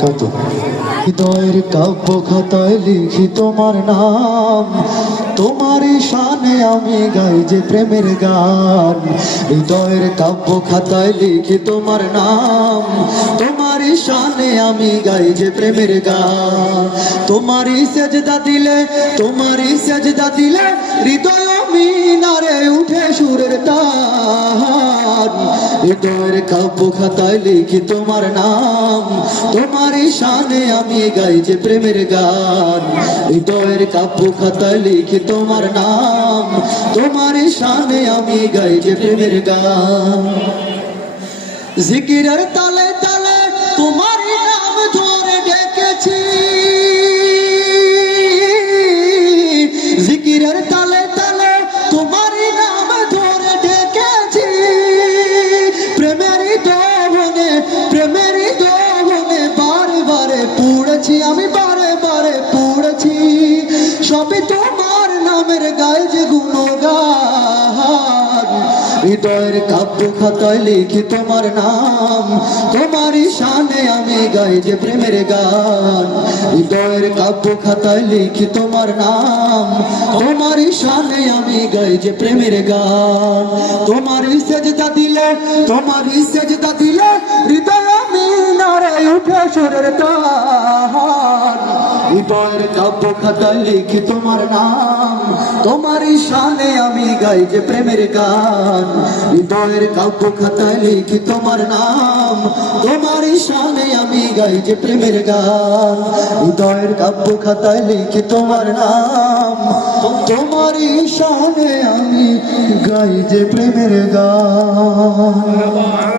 কত হৃদয়ের কাব্য খাতায় লিখি তোমার নাম, তোমারই শানে আমি গাই যে প্রেমের গান। হৃদয়ের কাব্য খাতায় লিখি তোমার নাম, তোমারই শানে আমি গাই যে প্রেমের গান। তোমারই সেজদা দিলে, তোমারই সেজদা দিলে হৃদয় মিনারে উঠে সুরের তান। হৃদয়ের কাব্য খাতায় লিখি তোমার নাম, তোমারই শানে আমি গাই যে প্রেমের গান। হৃদয়ের কাব্য খাতায় লিখি তোমার নাম, তোমারই শানে আমি গাই যে প্রেমের গান। জিকিরের তালে তালে তোমারই নাম ধরে ডেকেছি, জিকিরের তালে তালে তোমারই নাম ধরে ডেকেছি। প্রেমেরই দোহনে, প্রেমেরই দোহনে বারে বারে পড়েছি আমি, বারে বারে পড়েছি। সবই তোমার নামের গায়ে যে গুণগান। হৃদয়ের কাব্য খাতায় লিখি তোমার নাম, তোমারই শানে আমি গাই যে প্রেমের গান। হৃদয়ের কাব্য খাতায় লিখি তোমার নাম, তোমারই শানে আমি গাই যে প্রেমের গান। তোমারই সেজদা দিলে, তোমারই সেজদা দিলে হৃদয় মিনারে উঠে সুরের তান। হৃদয়ের কাব্য খাতায় লিখি তোমার নাম, তোমারই শানে আমি গাই যে প্রেমের গান। হৃদয়ের কাব্য খাতায় লিখি তোমার নাম, তোমারই শানে আমি গাই যে প্রেমের গান। হৃদয়ের কাব্য খাতায় লিখি তোমার নাম, তোমারই শানে আমি গাই যে প্রেমের গান।